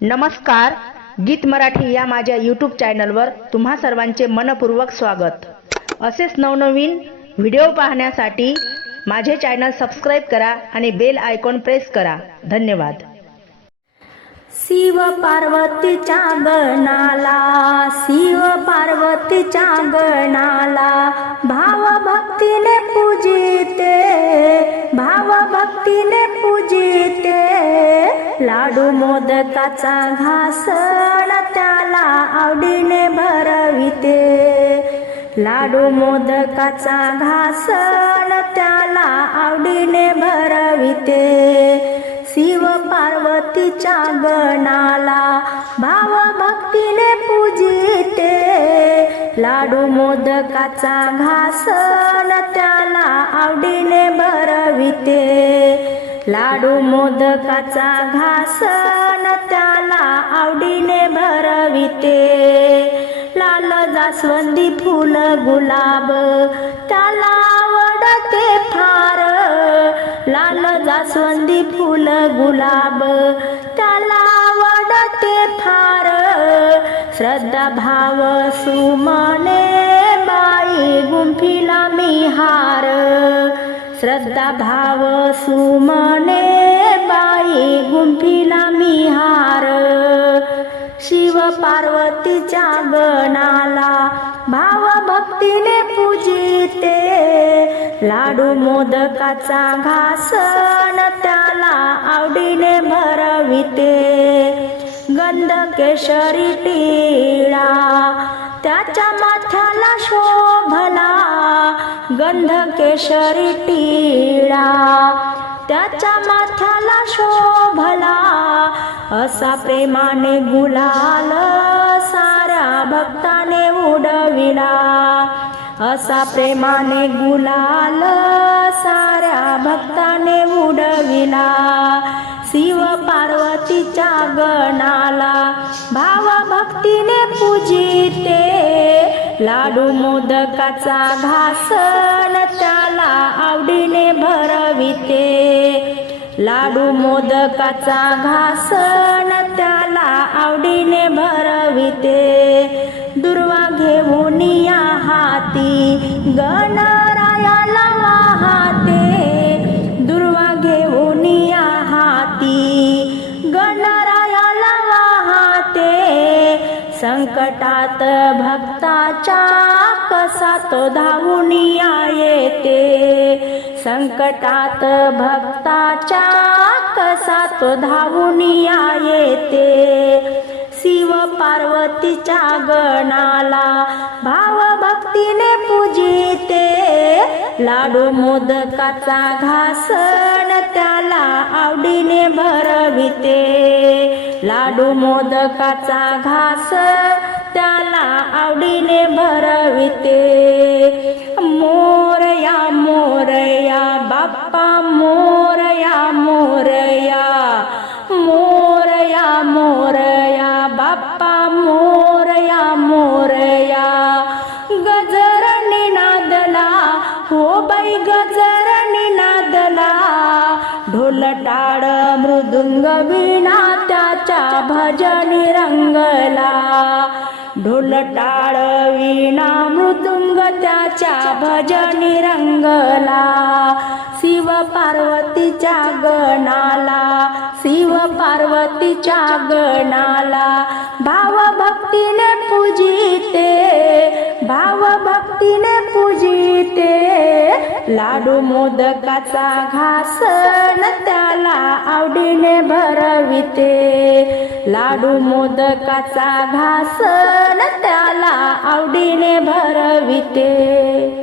नमस्कार गीत मराठी या माझ्या यूट्यूब चॅनलवर तुम्हा सर्वांचे मनपूर्वक स्वागत. असेच नवनवीन व्हिडिओ पाहण्यासाठी माझे चॅनल सबस्क्राईब करा आणि बेल आयकॉन प्रेस करा. धन्यवाद. शिव पार्वतीच्या गणाला शिव पार्वतीच्या गणाला भाव भक्तीने पूजिते. लाडू मोदकाचा घासण त्याला आवडीने भरविते. लाडू मोदकाचा घासण त्याला आवडीने भरविते. शिव पार्वतीच्या गणाला भाव भक्तीने पूजिते. लाडू मोदकाचा घासण त्याला आवडीने भरविते. लाडू मोदकाचा घासन त्याला आवडीने भरविते. लाल जास्वंदी फुल गुलाब त्याला आवडते फार. लाल जास्वंदी फुल गुलाब त्याला आवडते फार. श्रद्धा भाव सुमने बाई गुंफिला मी हार श्रद्धा भाव सुमने बाई गुंफिला मिहार. शिव पार्वतीच्या गणाला भाव भक्तीने पूजिते. लाडू मोदकाचा घासन त्याला आवडीने भरविते. गंध केशरी टिळा त्याच्या माथ्याला शोभला गंध केशरी टिळा त्याच्या माथ्याला शोभला असा प्रेमाने गुलाल साऱ्या भक्ताने उडविला. असा प्रेमाने गुलाल साऱ्या भक्ताने उडविला. शिव पार्वतीच्या गणाला भाव भक्तीने पूजिते. लाडू मोदकाचा घासन त्याला आवडीने भरविते. लाडू मोदकाचा घासन त्याला आवडीने भरविते. दुर्वा घेऊन या हाती गण संकटात भक्ताच्या कसा तो धावून येते. संकटात भक्ताच्या कसा तो धावून येते. शिव पार्वतीच्या गणाला भाव भक्तीने पूजिते. लाडू मोदकाचा घासण त्याला आवडीने भरविते. लाडू मोदकाचा घासन त्याला आवडीने भरविते. मोरया मोरया बाप्पा मोरया मोरया. मोरया मोरया बाप्पा मोरया मोरया. गजर निनादला हो बाई गजर निनादला ढोलटाळ मृदुंग विणा त्याच्या भजनी रंगला. ढोल टाळ विणा मृदुंग त्याच्या भजनी रंगला शिव पार्वतीच्या गणाला शिव पार्वतीच्या गणाला. भाव भक्तीने पूजिते भाव भक्तीने पूजिते. लाडू मोदकाचा घासन त्याला आवडीने भरविते. लाडू मोदकाचा घासण त्याला आवडीने भरविते.